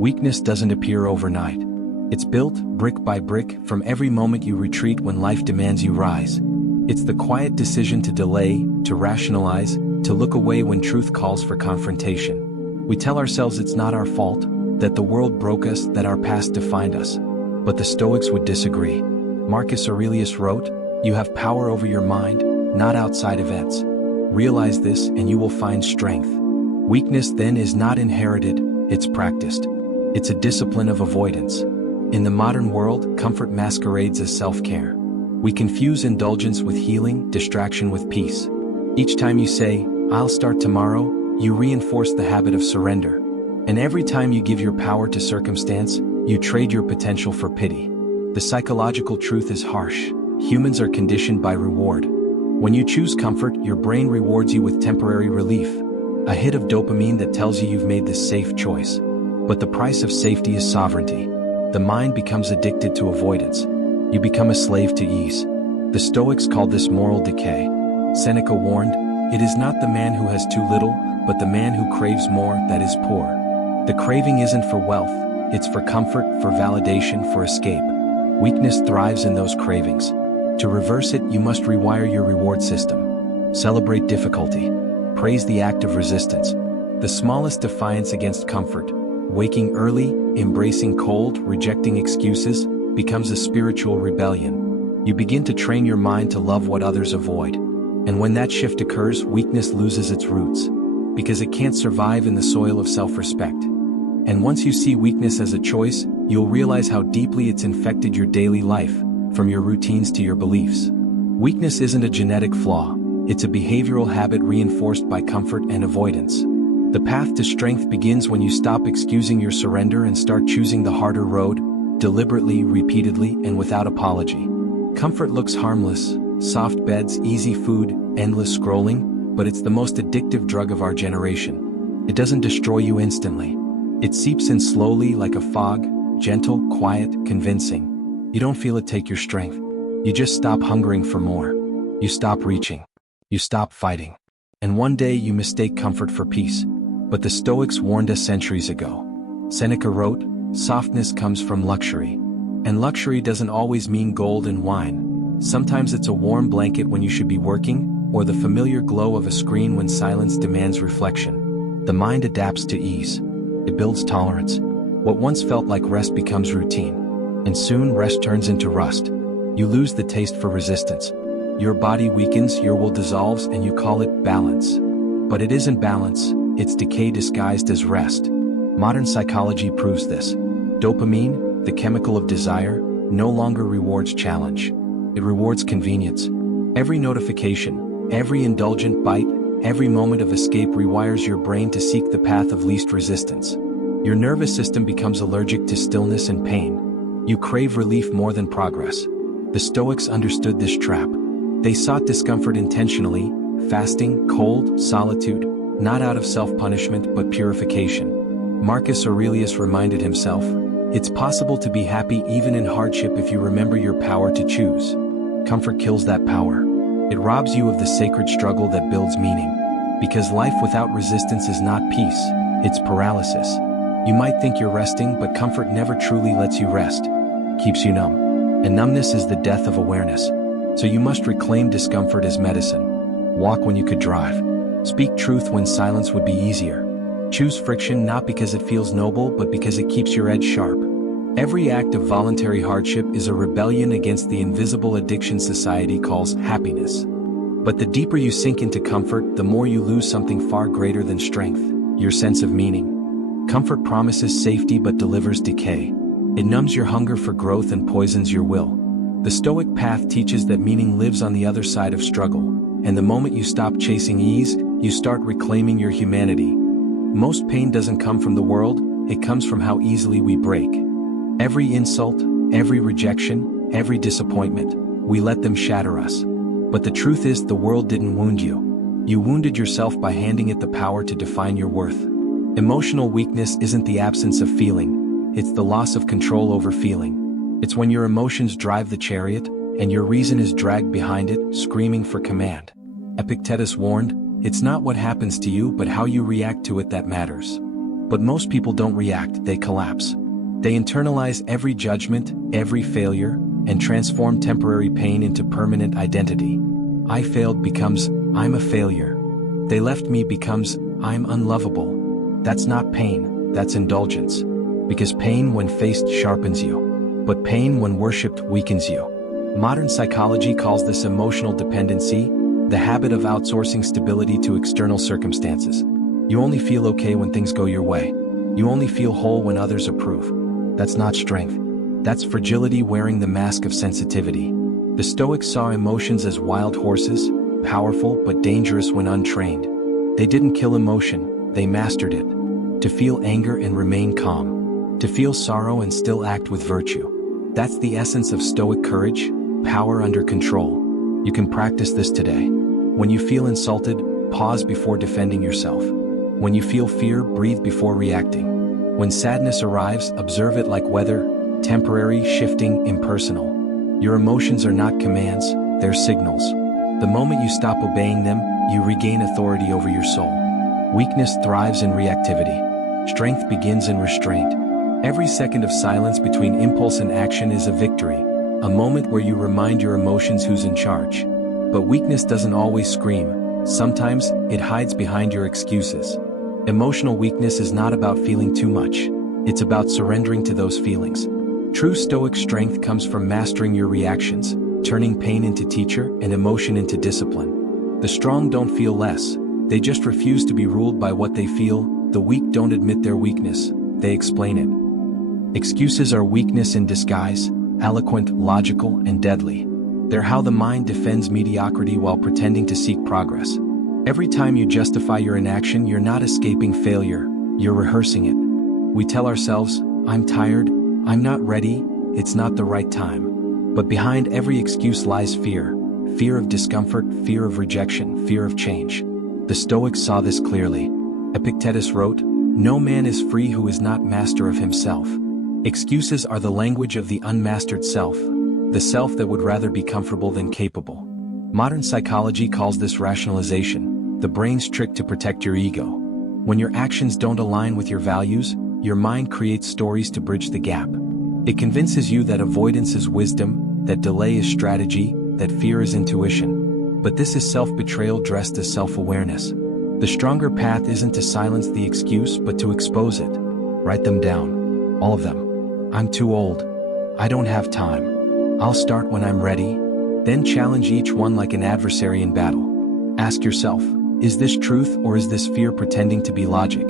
Weakness doesn't appear overnight. It's built, brick by brick, from every moment you retreat when life demands you rise. It's the quiet decision to delay, to rationalize, to look away when truth calls for confrontation. We tell ourselves it's not our fault, that the world broke us, that our past defined us. But the Stoics would disagree. Marcus Aurelius wrote, "You have power over your mind, not outside events. Realize this and you will find strength." Weakness then is not inherited, it's practiced. It's a discipline of avoidance. In the modern world, comfort masquerades as self-care. We confuse indulgence with healing, distraction with peace. Each time you say, "I'll start tomorrow," you reinforce the habit of surrender. And every time you give your power to circumstance, you trade your potential for pity. The psychological truth is harsh. Humans are conditioned by reward. When you choose comfort, your brain rewards you with temporary relief, a hit of dopamine that tells you you've made this safe choice. But the price of safety is sovereignty. The mind becomes addicted to avoidance. You become a slave to ease. The Stoics called this moral decay. Seneca warned, "It is not the man who has too little, but the man who craves more that is poor." The craving isn't for wealth, it's for comfort, for validation, for escape. Weakness thrives in those cravings. To reverse it, you must rewire your reward system. Celebrate difficulty. Praise the act of resistance. The smallest defiance against comfort, waking early, embracing cold, rejecting excuses, becomes a spiritual rebellion. You begin to train your mind to love what others avoid. And when that shift occurs, weakness loses its roots, because it can't survive in the soil of self-respect. And once you see weakness as a choice, you'll realize how deeply it's infected your daily life, from your routines to your beliefs. Weakness isn't a genetic flaw, it's a behavioral habit reinforced by comfort and avoidance. The path to strength begins when you stop excusing your surrender and start choosing the harder road, deliberately, repeatedly, and without apology. Comfort looks harmless, soft beds, easy food, endless scrolling, but it's the most addictive drug of our generation. It doesn't destroy you instantly. It seeps in slowly like a fog, gentle, quiet, convincing. You don't feel it take your strength. You just stop hungering for more. You stop reaching. You stop fighting. And one day you mistake comfort for peace. But the Stoics warned us centuries ago. Seneca wrote, "Softness comes from luxury." And luxury doesn't always mean gold and wine. Sometimes it's a warm blanket when you should be working, or the familiar glow of a screen when silence demands reflection. The mind adapts to ease. It builds tolerance. What once felt like rest becomes routine. And soon rest turns into rust. You lose the taste for resistance. Your body weakens, your will dissolves, and you call it balance. But it isn't balance, it's decay disguised as rest. Modern psychology proves this. Dopamine, the chemical of desire, no longer rewards challenge. It rewards convenience. Every notification, every indulgent bite, every moment of escape rewires your brain to seek the path of least resistance. Your nervous system becomes allergic to stillness and pain. You crave relief more than progress. The Stoics understood this trap. They sought discomfort intentionally, fasting, cold, solitude, not out of self-punishment but purification. Marcus Aurelius reminded himself, "It's possible to be happy even in hardship if you remember your power to choose." Comfort kills that power. It robs you of the sacred struggle that builds meaning. Because life without resistance is not peace, it's paralysis. You might think you're resting, but comfort never truly lets you rest. Keeps you numb. And numbness is the death of awareness. So you must reclaim discomfort as medicine. Walk when you could drive. Speak truth when silence would be easier. Choose friction not because it feels noble, but because it keeps your edge sharp. Every act of voluntary hardship is a rebellion against the invisible addiction society calls happiness. But the deeper you sink into comfort, the more you lose something far greater than strength, your sense of meaning. Comfort promises safety but delivers decay. It numbs your hunger for growth and poisons your will. The Stoic path teaches that meaning lives on the other side of struggle, and the moment you stop chasing ease, you start reclaiming your humanity. Most pain doesn't come from the world, it comes from how easily we break. Every insult, every rejection, every disappointment, we let them shatter us. But the truth is, the world didn't wound you. You wounded yourself by handing it the power to define your worth. Emotional weakness isn't the absence of feeling, it's the loss of control over feeling. It's when your emotions drive the chariot, and your reason is dragged behind it, screaming for command. Epictetus warned, "It's not what happens to you but how you react to it that matters." But most people don't react, they collapse. They internalize every judgment, every failure, and transform temporary pain into permanent identity. I failed becomes, I'm a failure. They left me becomes, I'm unlovable. That's not pain, that's indulgence. Because pain when faced sharpens you. But pain when worshipped weakens you. Modern psychology calls this emotional dependency, the habit of outsourcing stability to external circumstances. You only feel okay when things go your way. You only feel whole when others approve. That's not strength. That's fragility wearing the mask of sensitivity. The Stoics saw emotions as wild horses, powerful but dangerous when untrained. They didn't kill emotion, they mastered it. To feel anger and remain calm. To feel sorrow and still act with virtue. That's the essence of Stoic courage, power under control. You can practice this today. When you feel insulted, pause before defending yourself. When you feel fear, breathe before reacting. When sadness arrives, observe it like weather, temporary, shifting, impersonal. Your emotions are not commands, they're signals. The moment you stop obeying them, you regain authority over your soul. Weakness thrives in reactivity. Strength begins in restraint. Every second of silence between impulse and action is a victory, a moment where you remind your emotions who's in charge. But weakness doesn't always scream. Sometimes, it hides behind your excuses. Emotional weakness is not about feeling too much. It's about surrendering to those feelings. True Stoic strength comes from mastering your reactions, turning pain into teacher and emotion into discipline. The strong don't feel less, they just refuse to be ruled by what they feel. The weak don't admit their weakness, they explain it. Excuses are weakness in disguise, eloquent, logical, and deadly. They're how the mind defends mediocrity while pretending to seek progress. Every time you justify your inaction, you're not escaping failure, you're rehearsing it. We tell ourselves, I'm tired, I'm not ready, it's not the right time. But behind every excuse lies fear. Fear of discomfort, fear of rejection, fear of change. The Stoics saw this clearly. Epictetus wrote, "No man is free who is not master of himself." Excuses are the language of the unmastered self, the self that would rather be comfortable than capable. Modern psychology calls this rationalization, the brain's trick to protect your ego. When your actions don't align with your values, your mind creates stories to bridge the gap. It convinces you that avoidance is wisdom, that delay is strategy, that fear is intuition. But this is self-betrayal dressed as self-awareness. The stronger path isn't to silence the excuse but to expose it. Write them down. All of them. I'm too old. I don't have time. I'll start when I'm ready. Then challenge each one like an adversary in battle. Ask yourself, is this truth or is this fear pretending to be logic?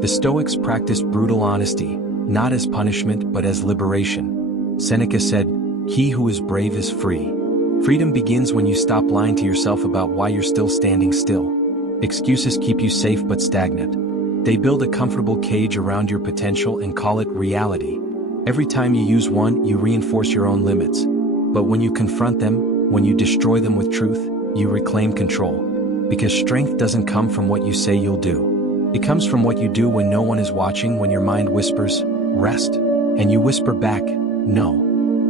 The Stoics practiced brutal honesty, not as punishment but as liberation. Seneca said, "He who is brave is free." Freedom begins when you stop lying to yourself about why you're still standing still. Excuses keep you safe but stagnant. They build a comfortable cage around your potential and call it reality. Every time you use one, you reinforce your own limits. But when you confront them, when you destroy them with truth, you reclaim control. Because strength doesn't come from what you say you'll do. It comes from what you do when no one is watching, when your mind whispers, "Rest," and you whisper back, "No."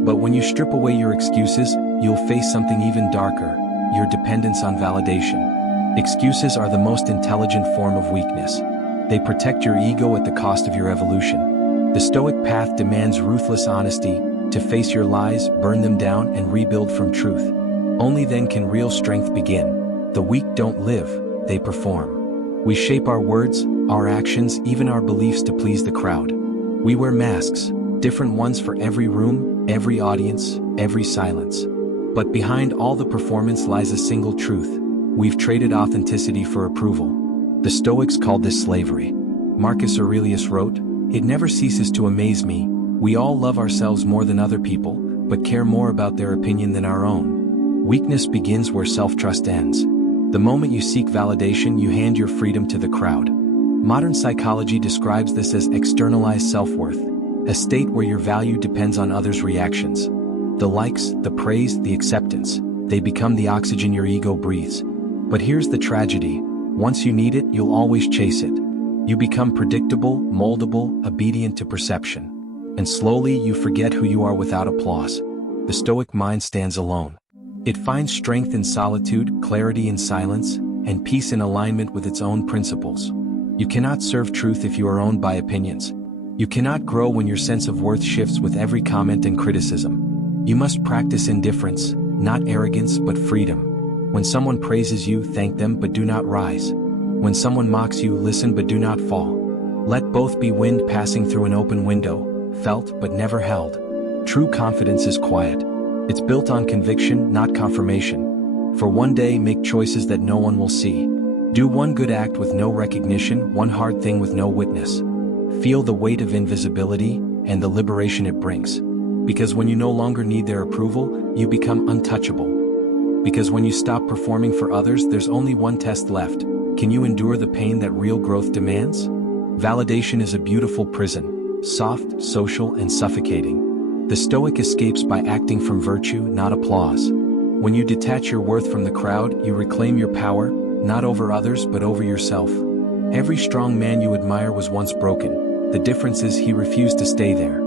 But when you strip away your excuses, you'll face something even darker, your dependence on validation. Excuses are the most intelligent form of weakness. They protect your ego at the cost of your evolution. The Stoic path demands ruthless honesty, to face your lies, burn them down, and rebuild from truth. Only then can real strength begin. The weak don't live, they perform. We shape our words, our actions, even our beliefs to please the crowd. We wear masks, different ones for every room, every audience, every silence. But behind all the performance lies a single truth. We've traded authenticity for approval. The Stoics called this slavery. Marcus Aurelius wrote, "It never ceases to amaze me. We all love ourselves more than other people, but care more about their opinion than our own." Weakness begins where self-trust ends. The moment you seek validation, you hand your freedom to the crowd. Modern psychology describes this as externalized self-worth, a state where your value depends on others' reactions. The likes, the praise, the acceptance, they become the oxygen your ego breathes. But here's the tragedy. Once you need it, you'll always chase it. You become predictable, moldable, obedient to perception. And slowly you forget who you are without applause. The Stoic mind stands alone. It finds strength in solitude, clarity in silence, and peace in alignment with its own principles. You cannot serve truth if you are owned by opinions. You cannot grow when your sense of worth shifts with every comment and criticism. You must practice indifference, not arrogance but freedom. When someone praises you, thank them but do not rise. When someone mocks you, listen but do not fall. Let both be wind passing through an open window, felt but never held. True confidence is quiet. It's built on conviction, not confirmation. For one day, make choices that no one will see. Do one good act with no recognition, one hard thing with no witness. Feel the weight of invisibility and the liberation it brings. Because when you no longer need their approval, you become untouchable. Because when you stop performing for others, there's only one test left. Can you endure the pain that real growth demands? Validation is a beautiful prison, soft, social, and suffocating. The Stoic escapes by acting from virtue, not applause. When you detach your worth from the crowd, you reclaim your power, not over others but over yourself. Every strong man you admire was once broken. The difference is he refused to stay there.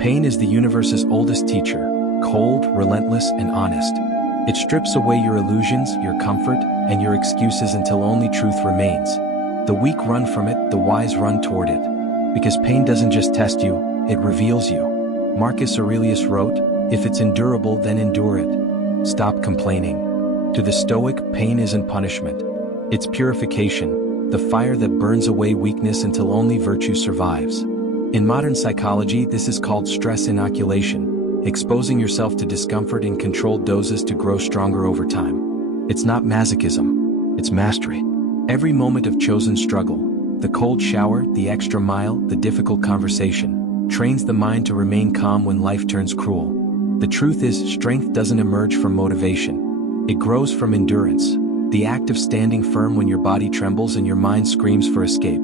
Pain is the universe's oldest teacher, cold, relentless, and honest. It strips away your illusions, your comfort, and your excuses until only truth remains. The weak run from it, the wise run toward it. Because pain doesn't just test you, it reveals you. Marcus Aurelius wrote, "If it's endurable, then endure it. Stop complaining." To the Stoic, pain isn't punishment. It's purification, the fire that burns away weakness until only virtue survives. In modern psychology, this is called stress inoculation, exposing yourself to discomfort in controlled doses to grow stronger over time. It's not masochism, it's mastery. Every moment of chosen struggle, the cold shower, the extra mile, the difficult conversation, trains the mind to remain calm when life turns cruel. The truth is, strength doesn't emerge from motivation. It grows from endurance. The act of standing firm when your body trembles and your mind screams for escape.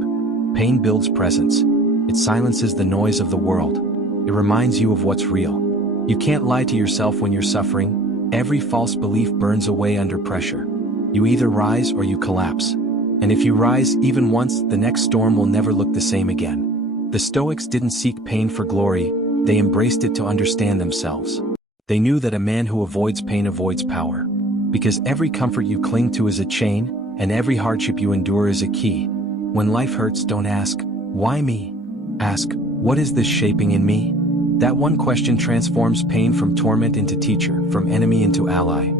Pain builds presence. It silences the noise of the world. It reminds you of what's real. You can't lie to yourself when you're suffering. Every false belief burns away under pressure. You either rise or you collapse. And if you rise even once, the next storm will never look the same again. The Stoics didn't seek pain for glory, they embraced it to understand themselves. They knew that a man who avoids pain avoids power. Because every comfort you cling to is a chain, and every hardship you endure is a key. When life hurts, don't ask, "Why me?" Ask, "What is this shaping in me?" That one question transforms pain from torment into teacher, from enemy into ally.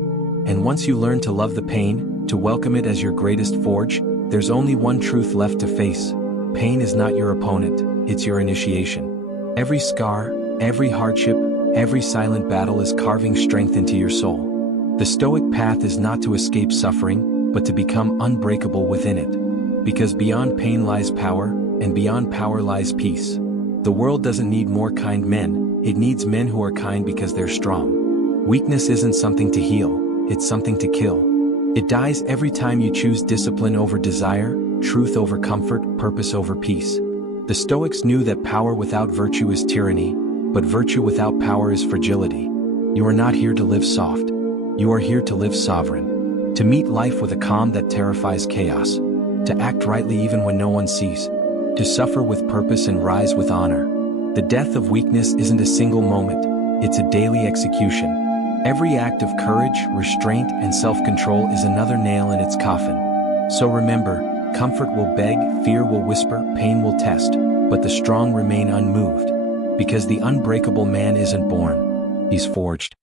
And once you learn to love the pain, to welcome it as your greatest forge, there's only one truth left to face. Pain is not your opponent, it's your initiation. Every scar, every hardship, every silent battle is carving strength into your soul. The Stoic path is not to escape suffering, but to become unbreakable within it. Because beyond pain lies power, and beyond power lies peace. The world doesn't need more kind men, it needs men who are kind because they're strong. Weakness isn't something to heal, it's something to kill. It dies every time you choose discipline over desire, truth over comfort, purpose over peace. The Stoics knew that power without virtue is tyranny, but virtue without power is fragility. You are not here to live soft. You are here to live sovereign. To meet life with a calm that terrifies chaos. To act rightly even when no one sees. To suffer with purpose and rise with honor. The death of weakness isn't a single moment, it's a daily execution. Every act of courage, restraint, and self-control is another nail in its coffin. So remember, comfort will beg, fear will whisper, pain will test, but the strong remain unmoved. Because the unbreakable man isn't born, he's forged.